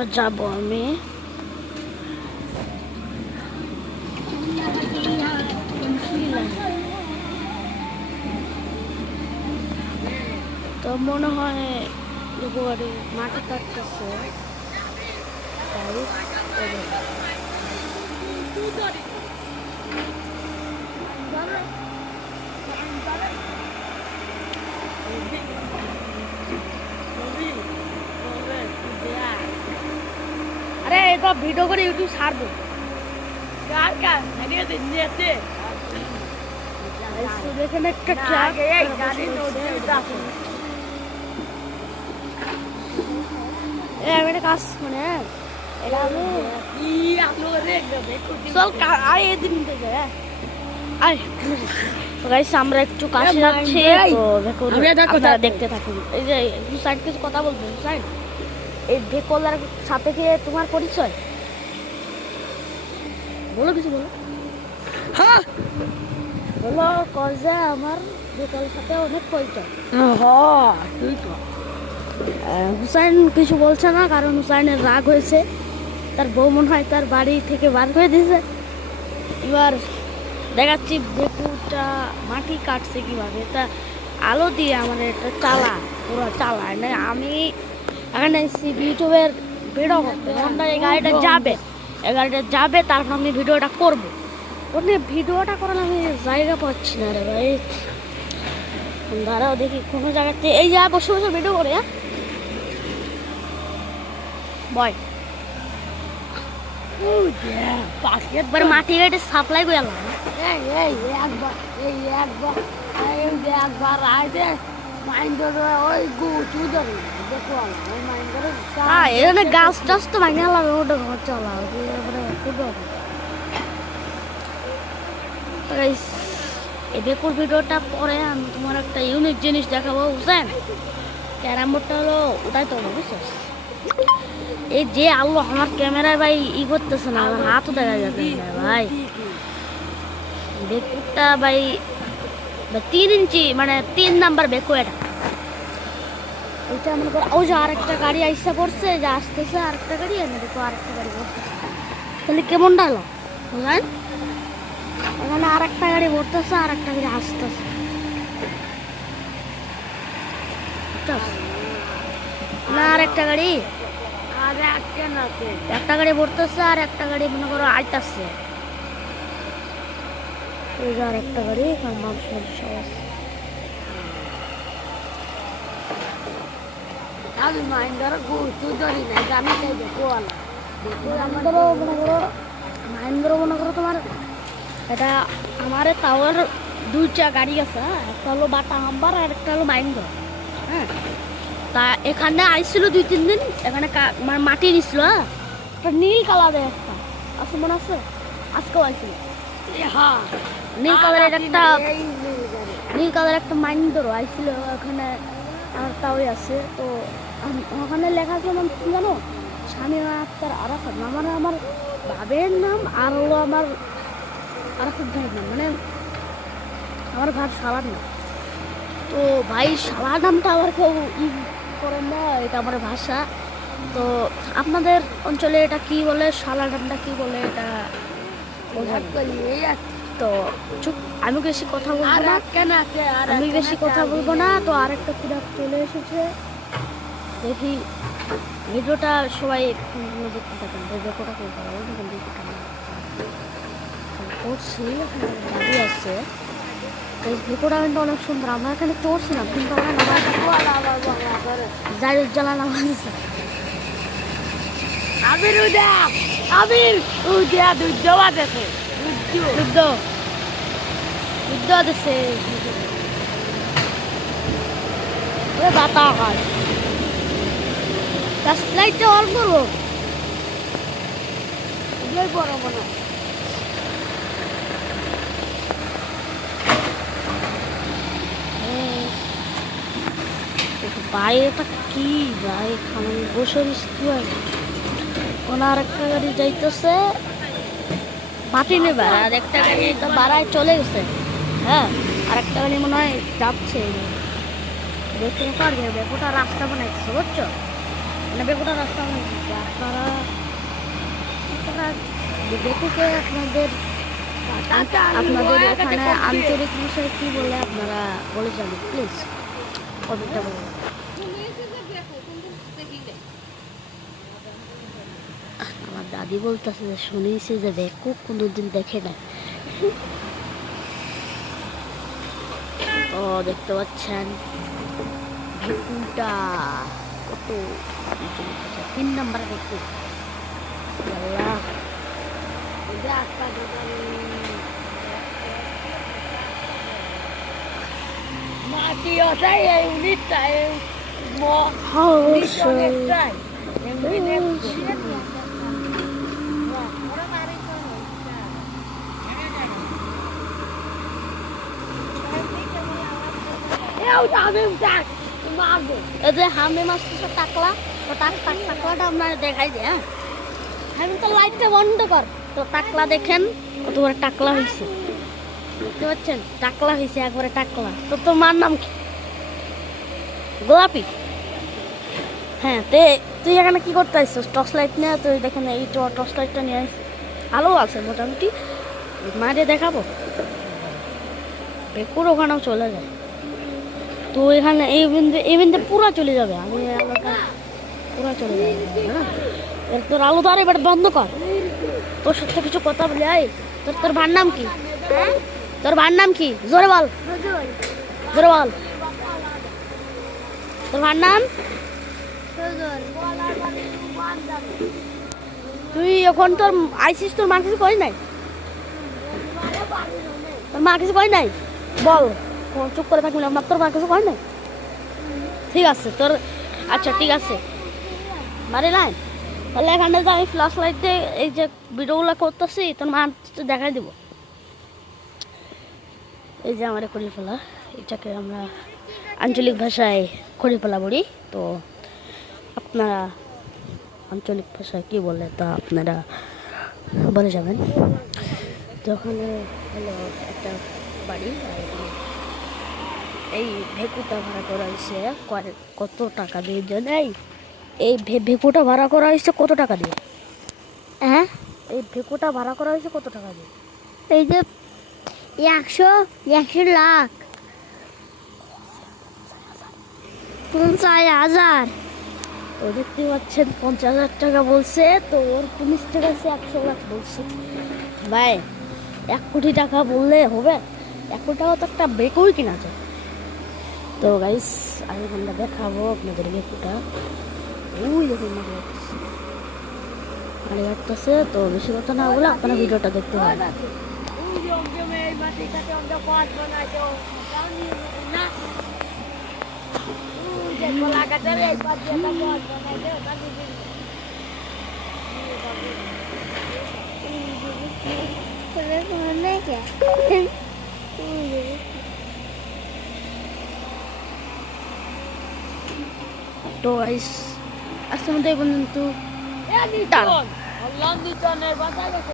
এবার যাবো আমি। তো মনে হয় বাড়ি মাটি কাটতেছে। আরে এটা ভিডিও করে ইউটিউব ছাড়বো। এখানে একটা ট্রাক কাজ মানে এটা আমি চল আয় এদিন থেকে আমরা একটু কাছে যাচ্ছি তো দেখতে থাকুন। এই যে হুসাইন কিছু কথা বলবো। হুসাইন, এই ভেকলার সাথে কি তোমার পরিচয়? বলো কিছু বলো। হ্যাঁ বলো কজা আমার ভেকলার সাথে অনেক পরিচয়। হ্যাঁ তুই তো হুসাইন কিছু বলছে না, কারণ হুসাইনের রাগ হয়েছে। তার বউ মনে হয় তার বাড়ি থেকে বার করে দিয়েছে। এবার দেখাচ্ছি বেকুটা মাটি কাটছে কিভাবে। তা আলো দিয়ে আমার এটা চালা পুরো চালায় না। আমি এখানে ইউটিউবের ভিডিও করতে এই গাড়িটা যাবে তারপর আমি ভিডিওটা করবো। ওখানে ভিডিওটা করার আমি জায়গা পাচ্ছি না রে ভাই। দাঁড়াও দেখি কোনো জায়গাতে এই যা বসে বসে ভিডিও করে বয় একবার মাটি গাড়ি সাপ্লাই করে এলাম। এখানে গাছ টাছ তো ভাঙে এলাম। ওটা ঘর চলা এই বেকুর ভিডিওটা পরে আমি তোমার একটা ইউনিক জিনিস দেখাবো। বুঝছেন, ক্যারাম বোর্ডটা হলো ওটাই তো বুঝছো। এই যে আল্লাহ আমার ক্যামেরায় ভাই ই করতেছে না, আমার হাতও দেখা যাচ্ছে না ভাই। বেকুরটা ভাই 3 ইঞ্চি মানে 3 নাম্বার বেকু। এটা মনে করো ওই যে আরেকটা গাড়ি আইসা পড়ছে, যে আসতেছে আরেকটা গাড়ি, এনে দেখো আরেকটা গাড়ি পড়তেছে। তাহলে কেমনটা হলো বুঝলেন? এখানে আরেকটা গাড়ি পড়তেছে, আরেকটা গাড়ি আসতেছে। না আরেকটা গাড়ি একটা গাড়ি পড়তেছে, আর একটা গাড়ি মনে করো আইতাছে। আর একটা গাড়ি মানুষ সব আছে। আমি মাইন্ডার গুরুত্ব ধরি না, আমি তাই দেখো মাইন্ডারও মনে করো তোমার এটা আমার টাওয়ার 2টা গাড়ি আছে। একটা হলো বাটা হাম্বার আর একটা হলো মাইন্ডার। হ্যাঁ, তা এখানে আইছিল 2-3 দিন। এখানে মানে মাটি নিছিল। একটা নীল কালারের একটা আছে, মনে আছে? আজকেও আইছিল নীল কালারের একটা মাইন্ডারও আইছিল এখানে। আর তাওই আছে। তো ওখানে লেখা আছে মানে কি জানো, শামিমা আক্তার আরাফাত নাম। মানে আমার বাবের নাম আর হলো আমার আরাফাত ভাইয়ের নাম, মানে আমার ভাই শালার নাম। তো ভাই শালা নামটা আমার কেউ ই করেন না, এটা আমার ভাষা। তো আপনাদের অঞ্চলে এটা কি বলে, শালা নামটা কি বলে এটা তো চুপ। আমি বেশি কথা বলবো না। তো আরেকটা প্রোডাক্ট চলে এসেছে, দেখি ভিডিওটা সবাই দেখতে থাকেন। ভিডিওটা করছি গাড়ি আছে। এই ভিডিওটা কিন্তু অনেক সুন্দর। আমরা এখানে চড়ছিলাম কিন্তু আমরা জ্বালা নামাজ যুদ্ধ দিচ্ছে বাতাস। লাইটটা অন করবো বড় মনে বাইরেটা কি ভাই, এখানে বসে কি হয়। কোন আর একটা গাড়ি যাইতেছে মাটি নেবে, আর একটা গাড়ি তো বাড়ায় চলে গেছে। হ্যাঁ, আর একটা গাড়ি মনে হয় যাচ্ছে। দেখতে পারবে বেকুটা রাস্তা বানাইছে, বুঝছো? মানে বেকুটা রাস্তা বানাইছে। আপনারা দেখুকে আপনাদের ওখানে আঞ্চলিক ভাষায় কি বলে আপনারা বলে যাবেন প্লিজ কমেন্টটা বলুন। আমার দাদি বলতেছে যে শুনেছি যে দেখো কোনোদিন দেখে না। তো দেখতে পাচ্ছেন ভেকুটা কত 3 নম্বর ভেকু। হামে মাছ টাকলা তো টাকলাটা আপনার দেখাই দে। হ্যাঁ আমি তো লাইটটা বন্ধ কর। তো টাকলা দেখেন কত বড় টাকলা হয়েছে, বুঝতে পারছেন? টাকলা হয়েছে একবারে টাকলা। তো তোর মার নাম কি? গোলাপি। হ্যাঁ তুই এখানে কি করতে আসছিস? টর্চ লাইট নিয়ে। তুই দেখেন এই টর্চ লাইটটা নিয়ে আসছিস, আলো আছে মোটামুটি। মারে দেখাবো বেকুর ওখানেও চলে যায়। তো এখানে এই বিন্দু পুরো চলে যাবে। আমি পুরো চলে যাবে। হ্যাঁ তোর আলো ধর, এবার বন্ধ কর। তোর সাথে কিছু কথা বলি। তোর ভার নাম কি? তোর ভার নাম কি? জোরে বল, জোরে বল। তোর ভার নাম? তুই এখন তোর আইসিস, তোর মা কিছু কই নাই? তোর মা কিছু কই নাই? বল, চুপ করে থাকবি না। তোর মা কিছু কই নাই? ঠিক আছে তোর, আচ্ছা ঠিক আছে মারে নাই। তাহলে এখানে যে আমি ফ্ল্যাশ লাইট দিয়ে এই যে ভিডিওগুলো করতেছি তোর মা দেখাই দিব। এই যে আমার খড়িফেলা, এটাকে আমরা আঞ্চলিক ভাষায় খড়িফেলা বলি। তো আপনারা আঞ্চলিক ভাষায় কি বলে তা আপনারা বলে যাবেন। তো ওখানে হলো একটা বাড়ি, এই ভেকুটা ভাড়া করা হয়েছে কত টাকা দিয়ে জানেন? এই ভেকুটা ভাড়া করা হয়েছে কত টাকা দিয়ে? হ্যাঁ এই ভেকুটা ভাড়া করা হয়েছে কত টাকা দিয়ে? এই যে 100 লাখ 50,000। তো দেখতে পাচ্ছেন 50,000 টাকা বলছে। তো ওর পুলিশ টাকা 100 লাখ বলছে। ভাই 1 কোটি টাকা বললে হবে? 1 কোটি টাকা তো একটা বেকুই কিনা যায়। তো গাইস আমি আমরা দেখাবো আপনাদের বেকুটা। ওই দেখুন মারি কাটতেছে। তো বেশি কথা না বলে আপনারা ভিডিওটা দেখতে পারেন। তো গাইস আজকের মতো এই পর্যন্ত।